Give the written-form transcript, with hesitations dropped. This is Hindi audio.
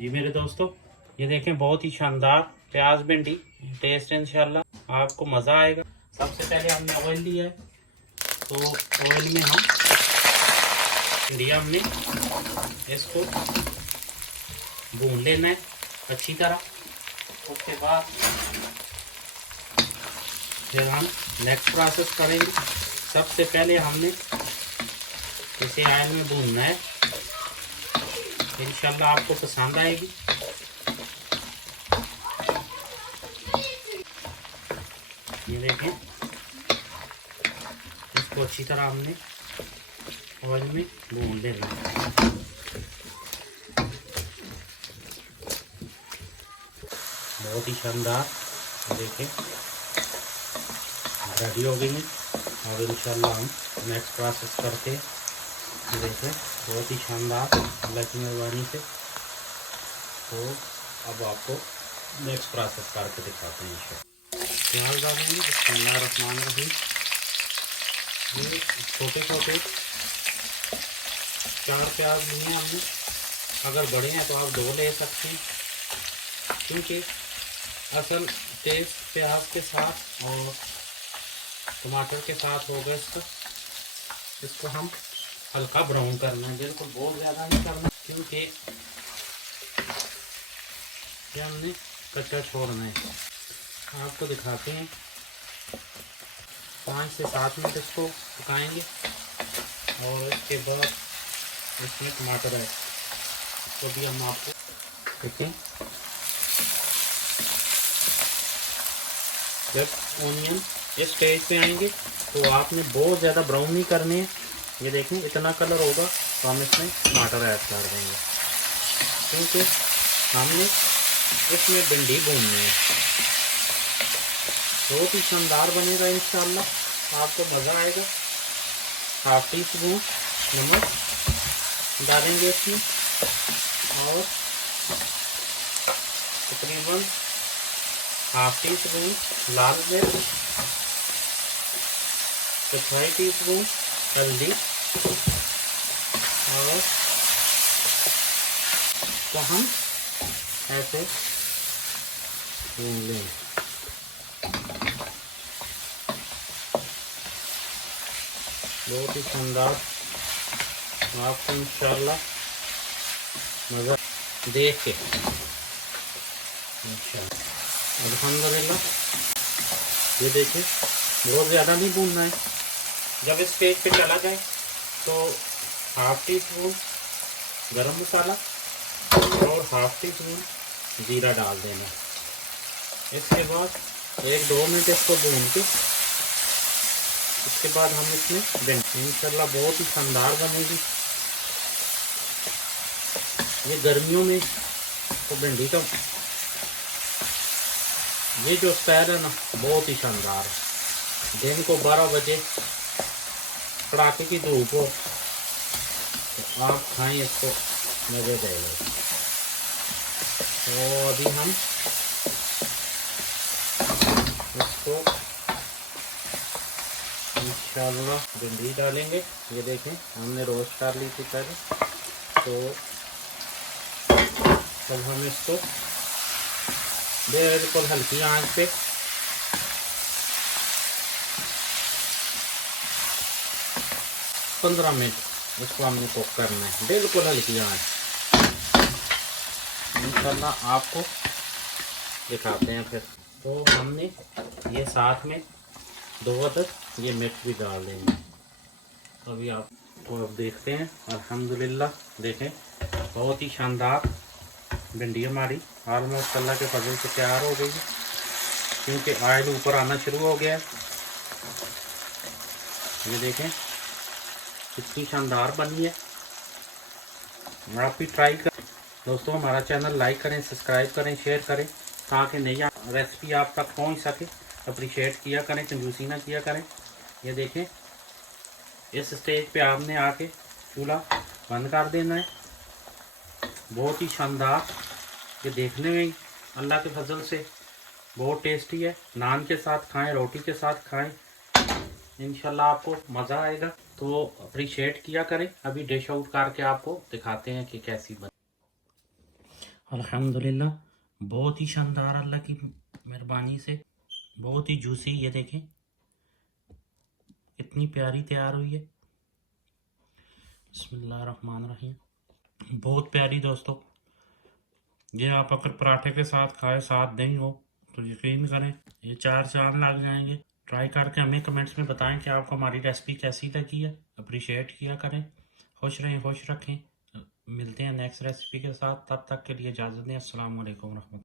जी मेरे दोस्तों, ये देखें बहुत ही शानदार प्याज भिंडी टेस्ट इंशाल्लाह आपको मज़ा आएगा। सबसे पहले हमने ऑयल लिया है, तो ऑयल में हम भिंडिया हमने इसको भून लेना है अच्छी तरह। उसके बाद फिर हम नेक्स्ट प्रोसेस करेंगे। सबसे पहले हमने इसे ऑयल में भूनना है, इंशाल्लाह आपको पसंद आएगी। ये देखें, इसको अच्छी तरह हमने ऑयल में भून लेना है। बहुत ही शानदार देखें रेडी हो गई है। अब इंशाल्लाह हम नेक्स्ट प्रोसेस करते हैं। देखें बहुत ही शानदार अल्लाह की मेहरबानी से। तो अब आपको नेक्स्ट प्रोसेस करके दिखाते हैं। प्याज डालेंगे, बिस्मिल्लाहिर्रहमानिर्रहीम। ये छोटे छोटे 4 प्याज लिए हमने, अगर बड़े हैं तो आप 2 ले सकते हैं, क्योंकि असल टेस्ट प्याज के साथ और टमाटर के साथ होगा इसका। इसको हम हल्का ब्राउन करना है, बिल्कुल बहुत ज़्यादा नहीं करना, क्योंकि ये हमने कच्चा छोड़ना है। आपको दिखाते हैं 5 से 7 मिनट इसको पकाएंगे और इसके बाद इसमें टमाटर है तो भी हम आपको देखें। जब ऑनियन इस स्टेज पे आएंगे तो आपने बहुत ज़्यादा ब्राउन नहीं करने हैं। ये देखें इतना कलर होगा तो हम इसमें टमाटर ऐड कर देंगे, क्योंकि हमने इसमें भिंडी भूननी है। बहुत ही शानदार बनेगा इंशाल्लाह, आपको मज़ा आएगा। 1/2 टीस्पून नमक डालेंगे इसमें और तकरीबन 1/2 टीस्पून लाल मिर्च, 1/4 टीस्पून हल्दी और तो हम ऐसे भून लें। बहुत ही शानदार, आपको इंशाल्लाह मज़ा देख के इंशाल्लाह। अल्हम्दुलिल्लाह ये देखिए बहुत ज़्यादा नहीं भूनना है। जब इस स्टेज पे चला जाए तो 1/2 टीस्पून गरम मसाला और 1/2 टीस्पून जीरा डाल देना। इसके बाद 1-2 मिनट इसको भून के उसके बाद हम इसमें इंशाल्लाह बहुत ही शानदार बनेगी। ये गर्मियों में तो भिंडी का ये जो स्टाइल है ना बहुत ही शानदार है। दिन को 12 बजे कड़ाके की धूप हो तो आप खाएं इसको, मज़े देगा। तो अभी हम इसको इंशाल्लाह भिंडी डालेंगे। ये देखें हमने रोस्ट कर ली थी पहले, तो अब हम इसको बिल्कुल हल्की आंच पे 15 मिनट इसको हमने कुक करना है, बिल्कुल हल्की आंच। इंशाल्लाह आपको दिखाते हैं फिर। तो हमने ये साथ में 2 अदद ये मिर्च भी डाल देंगे। अभी आप तो अब देखते हैं। अल्हम्दुलिल्लाह देखें बहुत ही शानदार भिंडी हमारी ऑलमोस्ट अल्लाह के फजल से तैयार हो गई है, क्योंकि ऑयल ऊपर आना शुरू हो गया है। ये देखें कितनी शानदार बनी है। आप भी ट्राई कर दोस्तों। हमारा चैनल लाइक करें, सब्सक्राइब करें, शेयर करें, ताकि नई रेसिपी आप तक पहुंच सके। अप्रिशिएट किया करें, कंजूसी ना किया करें। ये देखें इस स्टेज पे आपने आके चूल्हा बंद कर देना है। बहुत ही शानदार, ये देखने में अल्लाह के फजल से बहुत टेस्टी है। नान के साथ खाएं, रोटी के साथ खाएं, इंशाल्लाह आपको मज़ा आएगा। तो अप्रिशिएट किया करें। अभी डिश आउट करके आपको दिखाते हैं कि कैसी बनी। अल्हम्दुलिल्लाह बहुत ही शानदार, अल्लाह की मेहरबानी से बहुत ही जूसी। ये देखें कितनी प्यारी तैयार हुई है। बिस्मिल्लाहिर्रहमानिर्रहीम, बहुत प्यारी दोस्तों। ये आप अगर पराठे के साथ खाए, साथ दही हो, तो यकीन करें ये 4 चांद लग जाएंगे। ट्राई करके हमें कमेंट्स में बताएं कि आपको हमारी रेसिपी कैसी लगी है। अप्रिशिएट किया करें। खुश रहें, खुश रखें। मिलते हैं नेक्स्ट रेसिपी के साथ, तब तक के लिए इजाज़त दें। अस्सलाम वालेकुम रहमतुल्लाह।